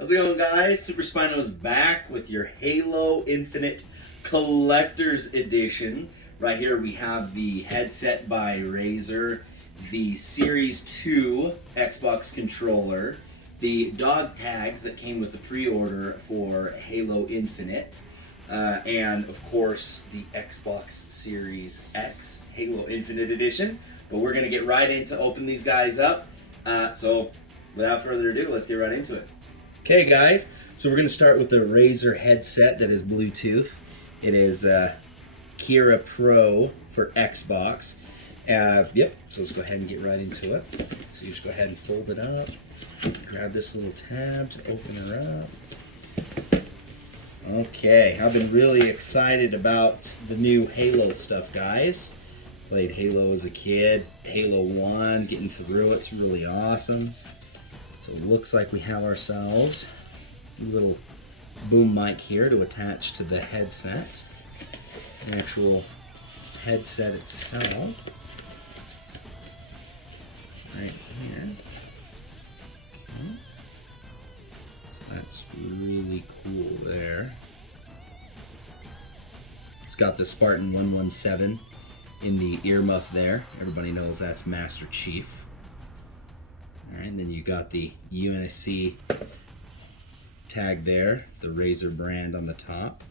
How's it going, guys? Super Spino's back with your Halo Infinite Collector's Edition. Right here we have the headset by Razer, the Series 2 Xbox controller, the dog tags that came with the pre-order for Halo Infinite, and of course the Xbox Series X Halo Infinite Edition. But we're going to get right into opening these guys up. So without further ado, let's get right into it. Okay, guys, so we're going to start with the Razer headset that is Bluetooth. It is Kira Pro for Xbox. Yep, so let's go ahead and get right into it. So you just go ahead and fold it up, grab this little tab to open her up. Okay, I've been really excited about the new Halo stuff, guys. Played Halo as a kid, Halo 1, getting through it's really awesome. So it looks like we have ourselves a little boom mic here to attach to the headset. The actual headset itself, right here. So that's really cool there. It's got the Spartan 117 in the earmuff there. Everybody knows that's Master Chief. Alright, and then you got the UNSC tag there, the Razer brand on the top.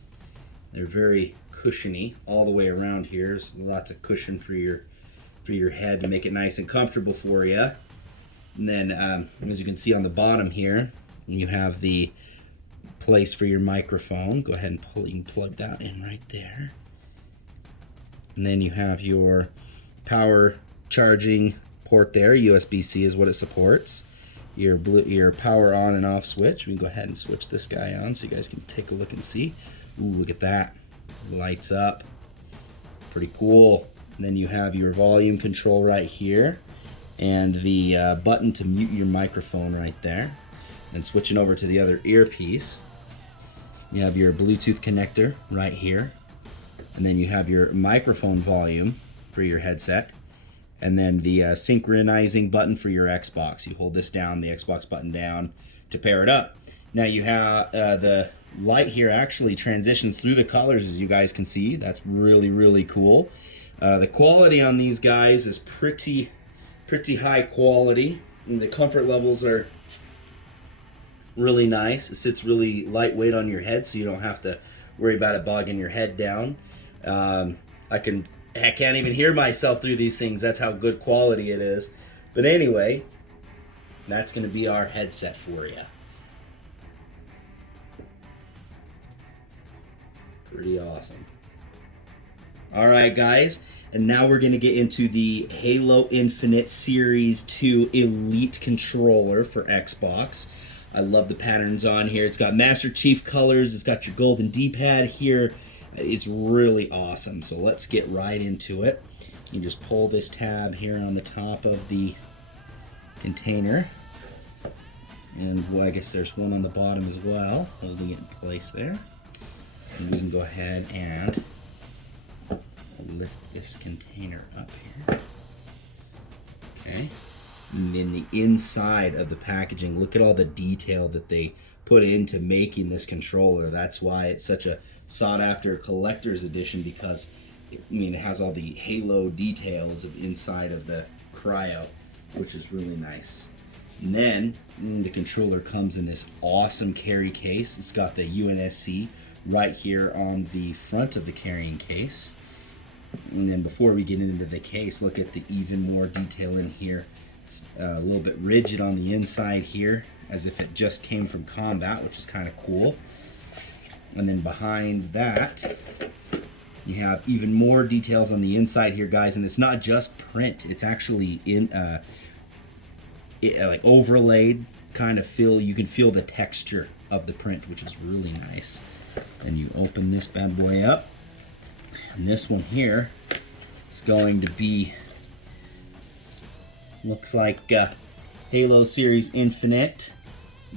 They're very cushiony all the way around here. There's lots of cushion for your head to make it nice and comfortable for you. And then, as you can see on the bottom here, you have the place for your microphone. Go ahead and you can plug that in right there. And then you have your power charging port there. USB-C is what it supports. Your power on and off switch. We can go ahead and switch this guy on so you guys can take a look and see. Ooh, look at that. Lights up. Pretty cool. And then you have your volume control right here and the button to mute your microphone right there. And switching over to the other earpiece, you have your Bluetooth connector right here. And then you have your microphone volume for your headset. And then the synchronizing button for your Xbox. You hold this down, the Xbox button down, to pair it up. Now you have the light here actually transitions through the colors, as you guys can see. That's really, really cool. The quality on these guys is pretty high quality. And the comfort levels are really nice. It sits really lightweight on your head, so you don't have to worry about it bogging your head down. I can't even hear myself through these things. That's how good quality it is. But anyway, that's going to be our headset for you. Pretty awesome. All right, guys. And now we're going to get into the Halo Infinite Series 2 Elite controller for Xbox. I love the patterns on here. It's got Master Chief colors. It's got your golden D-pad here. It's really awesome. So let's get right into it. You just pull this tab here on the top of the container. And well, I guess there's one on the bottom as well, holding it in place there. And we can go ahead and lift this container up here. Okay. And then the inside of the packaging, look at all the detail that they put into making this controller. That's why it's such a sought-after collector's edition, because it has all the Halo details of inside of the cryo, which is really nice. And then the controller comes in this awesome carry case. It's got the UNSC right here on the front of the carrying case. And then before we get into the case, look at the even more detail in here. It's a little bit rigid on the inside here, as if it just came from combat, which is kind of cool. And then behind that, you have even more details on the inside here, guys. And it's not just print; it's actually in like overlaid kind of feel. You can feel the texture of the print, which is really nice. And you open this bad boy up, and this one here is going to be, looks like Halo Series Infinite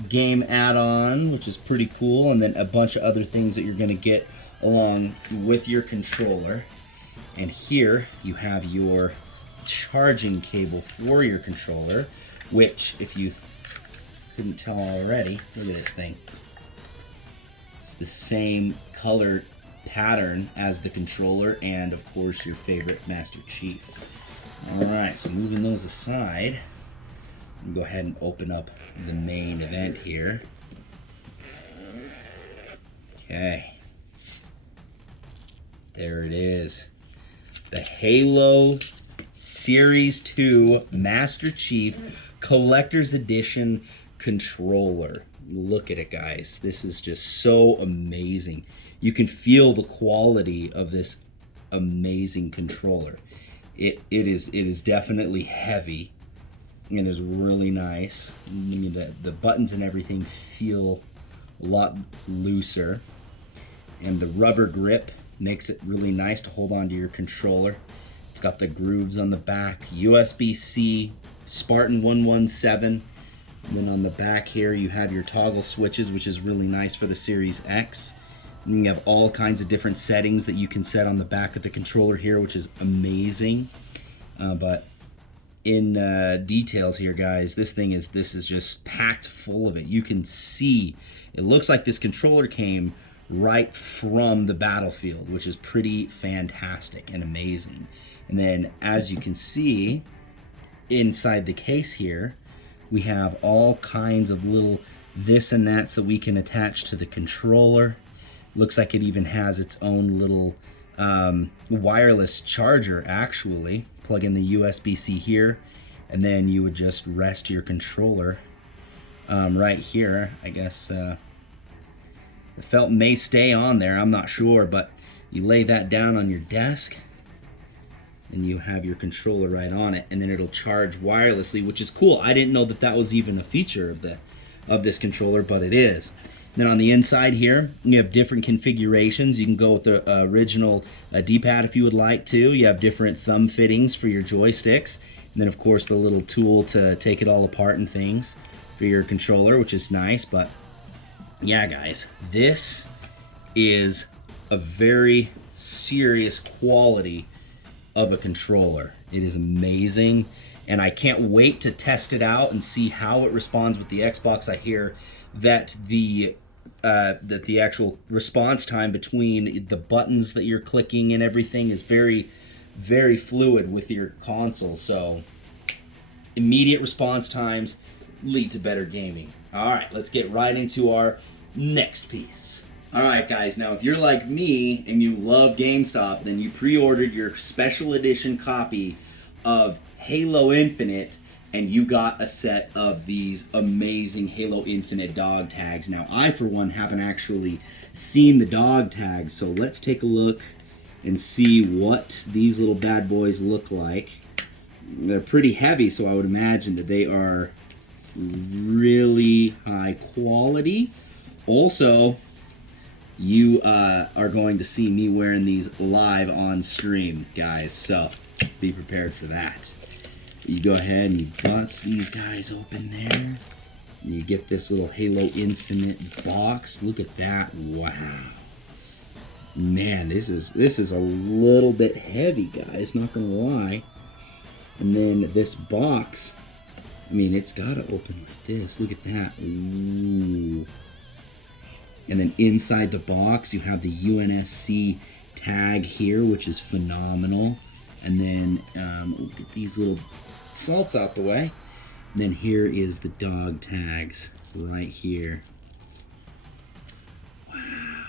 game add-on, which is pretty cool, and then a bunch of other things that you're going to get along with your controller. And here you have your charging cable for your controller, which if you couldn't tell already, look at this thing. It's the same color pattern as the controller and of course your favorite Master Chief. Alright, so moving those aside, I'm gonna go ahead and open up the main event here. Okay. There it is. The Halo Series 2 Master Chief Collector's Edition controller. Look at it, guys. This is just so amazing. You can feel the quality of this amazing controller. It is definitely heavy and is really nice. I mean, the buttons and everything feel a lot looser, and the rubber grip makes it really nice to hold on to your controller. It's got the grooves on the back, USB-C, Spartan 117. And then on the back here, you have your toggle switches, which is really nice for the Series X. And you have all kinds of different settings that you can set on the back of the controller here, which is amazing. But in details here, guys, this is just packed full of it. You can see, it looks like this controller came right from the battlefield, which is pretty fantastic and amazing. And then, as you can see, inside the case here, we have all kinds of little this and that so we can attach to the controller. Looks like it even has its own little wireless charger, actually. Plug in the USB-C here, and then you would just rest your controller right here. I guess the felt may stay on there, I'm not sure, but you lay that down on your desk, and you have your controller right on it, and then it'll charge wirelessly, which is cool. I didn't know that that was even a feature of this controller, but it is. And then on the inside here, you have different configurations. You can go with the original D-pad if you would like to. You have different thumb fittings for your joysticks, and then of course the little tool to take it all apart and things for your controller, which is nice. But yeah, guys, this is a very serious quality of a controller. It is amazing, and I can't wait to test it out and see how it responds with the Xbox. I hear that the actual response time between the buttons that you're clicking and everything is very, very fluid with your console. So immediate response times lead to better gaming. All right, let's get right into our next piece. All right, guys, now if you're like me and you love GameStop, then you pre-ordered your special edition copy of Halo Infinite, and you got a set of these amazing Halo Infinite dog tags. Now, I, for one, haven't actually seen the dog tags, so let's take a look and see what these little bad boys look like. They're pretty heavy, so I would imagine that they are really high quality. Also, you are going to see me wearing these live on stream, guys, so be prepared for that. You go ahead and you bust these guys open there, and you get this little Halo Infinite box. Look at that. Wow. Man, this is a little bit heavy, guys, not gonna lie. And then this box, I mean, it's gotta open like this. Look at that. Ooh. And then inside the box, you have the UNSC tag here, which is phenomenal. And then look at these little salts out the way. And then here is the dog tags right here. Wow.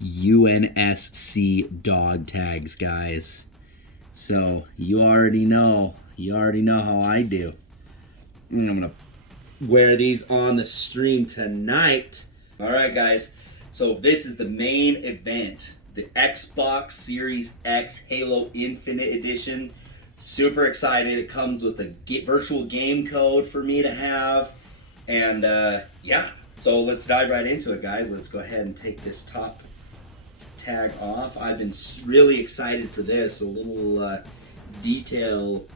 UNSC dog tags, guys. So you already know how I do. I'm gonna wear these on the stream tonight. All right, guys, so this is the main event, the Xbox Series X Halo Infinite Edition. Super excited. It comes with a virtual game code for me to have, and yeah, so let's dive right into it, guys. Let's go ahead and take this top tag off. I've been really excited for this. A little detail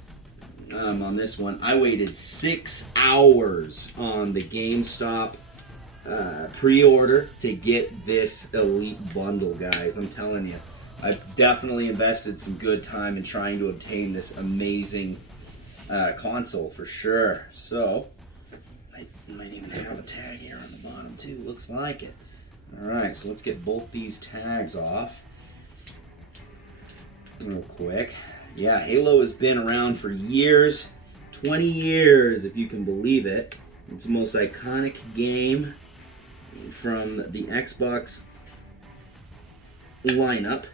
on this one. I waited 6 hours on the GameStop pre-order to get this elite bundle, guys. I'm telling you, I've definitely invested some good time in trying to obtain this amazing console for sure. So I might even have a tag here on the bottom too. Looks like it. Alright, so let's get both these tags off real quick. Yeah, Halo has been around for years. 20 years, if you can believe it. It's the most iconic game from the Xbox lineup.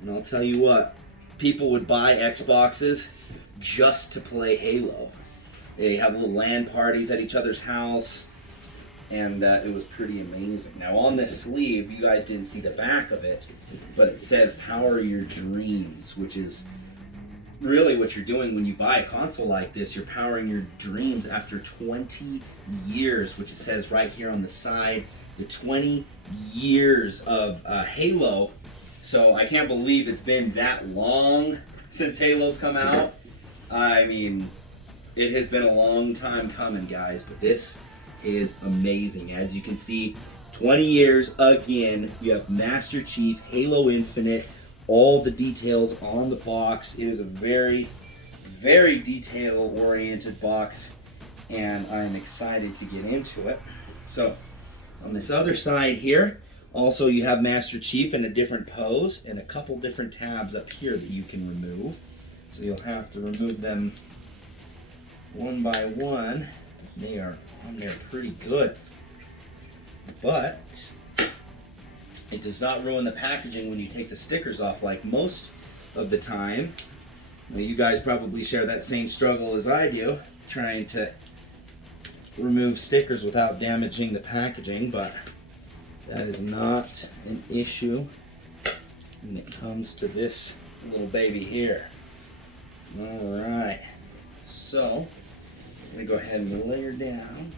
And I'll tell you what, people would buy Xboxes just to play Halo. They have little LAN parties at each other's house, and it was pretty amazing. Now on this sleeve, you guys didn't see the back of it, but it says "Power Your Dreams," which is really what you're doing when you buy a console like this. You're powering your dreams after 20 years, which it says right here on the side, the 20 years of Halo. So I can't believe it's been that long since Halo's come out. I mean, it has been a long time coming, guys, but this is amazing. As you can see, 20 years again. You have Master Chief, Halo Infinite, all the details on the box. It is a very, very detail-oriented box, and I'm excited to get into it. So, on this other side here, also you have Master Chief in a different pose and a couple different tabs up here that you can remove. So you'll have to remove them one by one. They are on there pretty good, but it does not ruin the packaging when you take the stickers off like most of the time. Well, you guys probably share that same struggle as I do, trying to remove stickers without damaging the packaging, but that is not an issue when it comes to this little baby here. Alright, so I'm going to go ahead and layer down.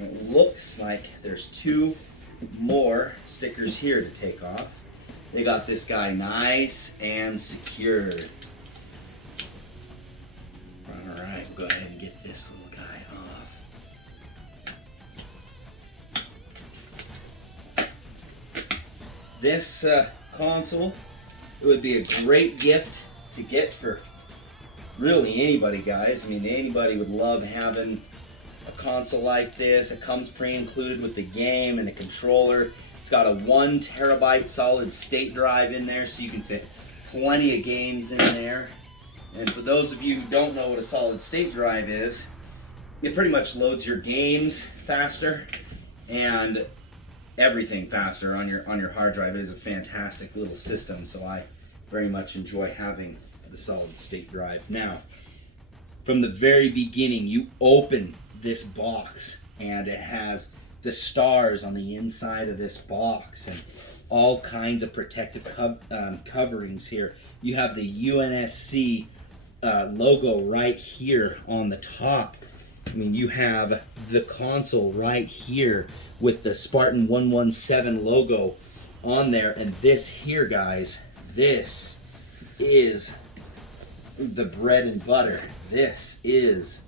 It looks like there's two more stickers here to take off. They got this guy nice and secured. Alright, go ahead and get this little guy off. This console, it would be a great gift to get for really anybody, guys. I mean, anybody would love having a console like this. It comes pre-included with the game and a controller. It's got a 1 terabyte solid state drive in there, so you can fit plenty of games in there. And for those of you who don't know what a solid state drive is, it pretty much loads your games faster and everything faster on your hard drive. It is a fantastic little system, so I very much enjoy having the solid state drive. Now, from the very beginning, you open this box and it has the stars on the inside of this box and all kinds of protective coverings here. You have the UNSC logo right here on the top. I mean, you have the console right here with the Spartan 117 logo on there, and this here, guys, this is the bread and butter. This is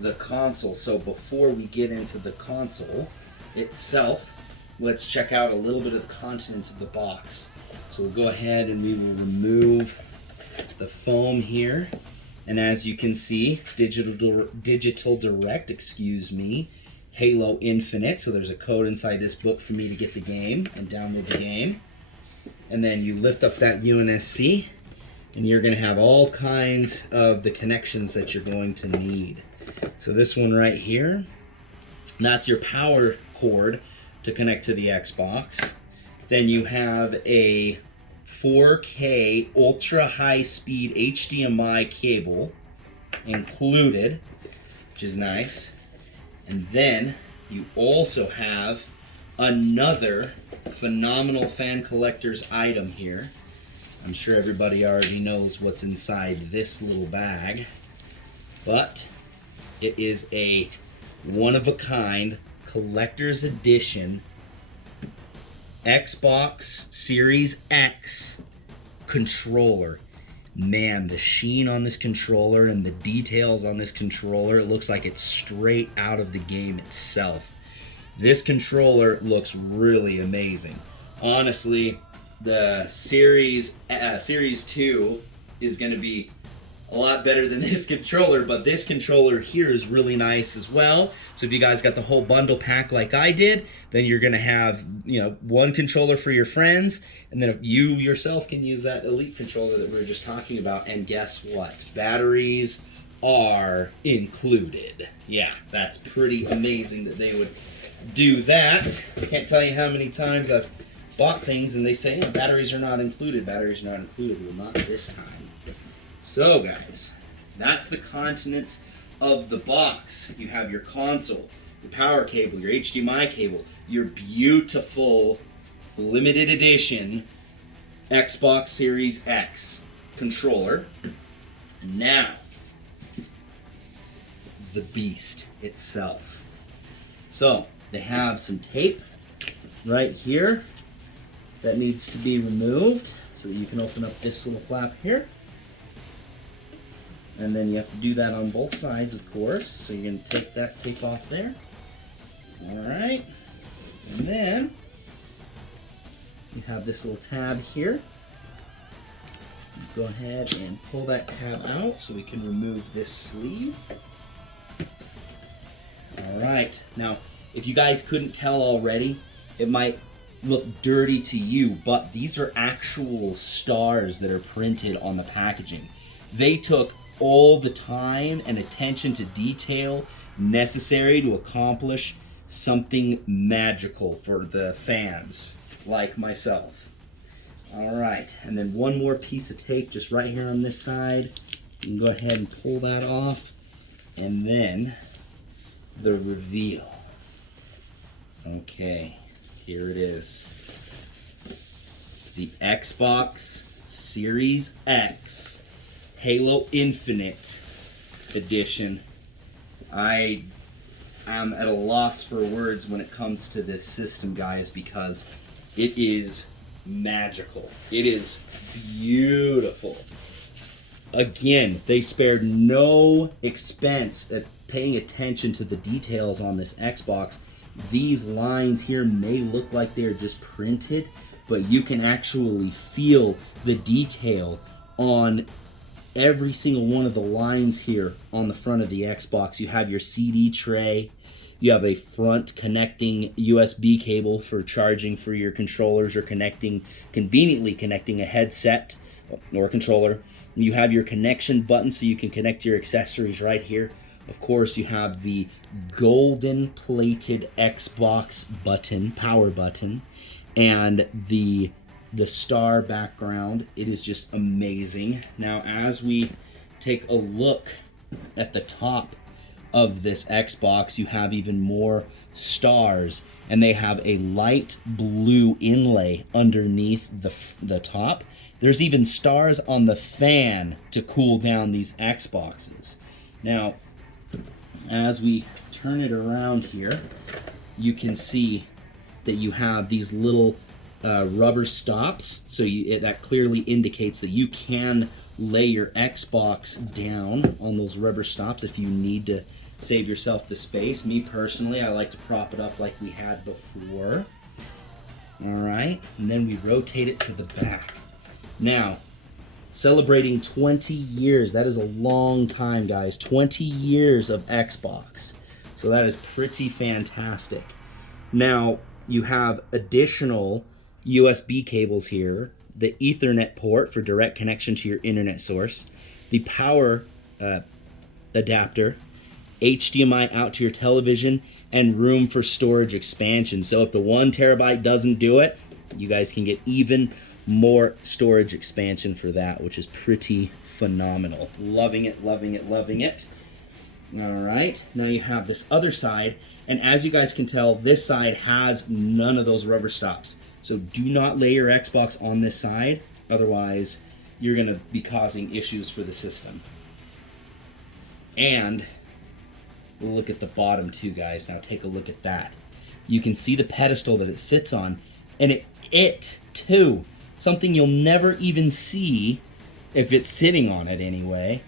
the console. So before we get into the console itself, let's check out a little bit of the contents of the box. So we'll go ahead and we will remove the foam here. And as you can see, digital direct, Halo Infinite. So there's a code inside this book for me to get the game and download the game. And then you lift up that UNSC, and you're going to have all kinds of the connections that you're going to need. So this one right here, that's your power cord to connect to the Xbox. Then you have a 4K ultra high speed HDMI cable included, which is nice. And then you also have another phenomenal fan collector's item here. I'm sure everybody already knows what's inside this little bag, but it is a one-of-a-kind collector's edition Xbox Series X controller. Man, the sheen on this controller and the details on this controller, it looks like it's straight out of the game itself. This controller looks really amazing. Honestly, the Series 2 is going to be a lot better than this controller, but this controller here is really nice as well. So if you guys got the whole bundle pack like I did, then you're gonna have, you know, one controller for your friends, and then if you yourself can use that Elite controller that we were just talking about. And guess what? Batteries are included. Yeah, that's pretty amazing that they would do that. I can't tell you how many times I've bought things and they say, you know, batteries are not included. Batteries are not included. Well, not this time. So guys, that's the contents of the box. You have your console, your power cable, your HDMI cable, your beautiful limited edition Xbox Series X controller. And now, the beast itself. So they have some tape right here that needs to be removed so that you can open up this little flap here. And then you have to do that on both sides, of course. So you're going to take that tape off there. All right. And then you have this little tab here. Go ahead and pull that tab out so we can remove this sleeve. All right. Now, if you guys couldn't tell already, it might look dirty to you, but these are actual stars that are printed on the packaging. They took all the time and attention to detail necessary to accomplish something magical for the fans like myself. All right, and then one more piece of tape just right here on this side. You can go ahead and pull that off, and then the reveal. Okay, here it is. The Xbox Series X Halo Infinite Edition. I am at a loss for words when it comes to this system, guys, because it is magical. It is beautiful. Again, they spared no expense at paying attention to the details on this Xbox. These lines here may look like they're just printed, but you can actually feel the detail on every single one of the lines here on the front of the Xbox. You have your CD tray. You have a front connecting USB cable for charging for your controllers or conveniently connecting a headset or controller. You have your connection button so you can connect your accessories right here. Of course, you have the golden plated Xbox button, power button, and the star background. It is just amazing. Now, as we take a look at the top of this Xbox, you have even more stars, and they have a light blue inlay underneath the top. There's even stars on the fan to cool down these Xboxes. Now, as we turn it around here, you can see that you have these little rubber stops, so that clearly indicates that you can lay your Xbox down on those rubber stops if you need to save yourself the space. Me personally, I like to prop it up like we had before. All right, and then we rotate it to the back. Now, celebrating 20 years. That is a long time, guys. 20 years of Xbox. So that is pretty fantastic. Now, you have additional USB cables here, the Ethernet port for direct connection to your internet source, the power adapter, HDMI out to your television, and room for storage expansion. So if the 1 terabyte doesn't do it, you guys can get even more storage expansion for that, which is pretty phenomenal. Loving it, loving it, loving it. All right, now you have this other side, and as you guys can tell, this side has none of those rubber stops. So do not lay your Xbox on this side, otherwise you're gonna be causing issues for the system. And look at the bottom too, guys. Now take a look at that. You can see the pedestal that it sits on, and it too, something you'll never even see if it's sitting on it anyway.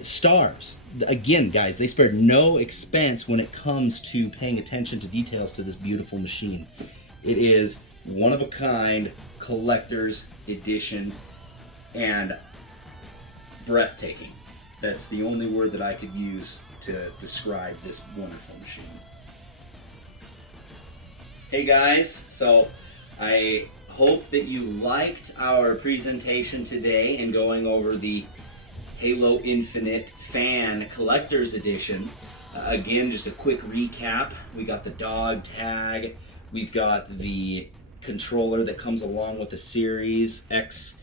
Stars. Again, guys, they spared no expense when it comes to paying attention to details to this beautiful machine. It is one of a kind, collector's edition, and breathtaking. That's the only word that I could use to describe this wonderful machine. Hey guys, so I hope that you liked our presentation today and going over the Halo Infinite Fan Collector's Edition. Again, just a quick recap. We got the dog tag, we've got the controller that comes along with the Series X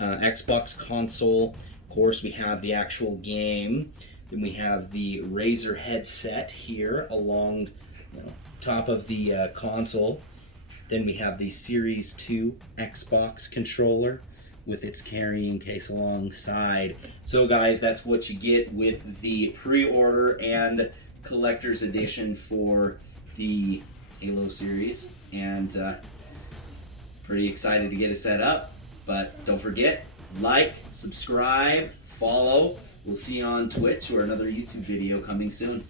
Xbox console. Of course, we have the actual game. Then we have the Razer headset here along top of the console. Then we have the Series 2 Xbox controller with its carrying case alongside. So guys, that's what you get with the pre-order and collector's edition for the Halo series. And pretty excited to get it set up. But don't forget, like, subscribe, follow. We'll see you on Twitch or another YouTube video coming soon.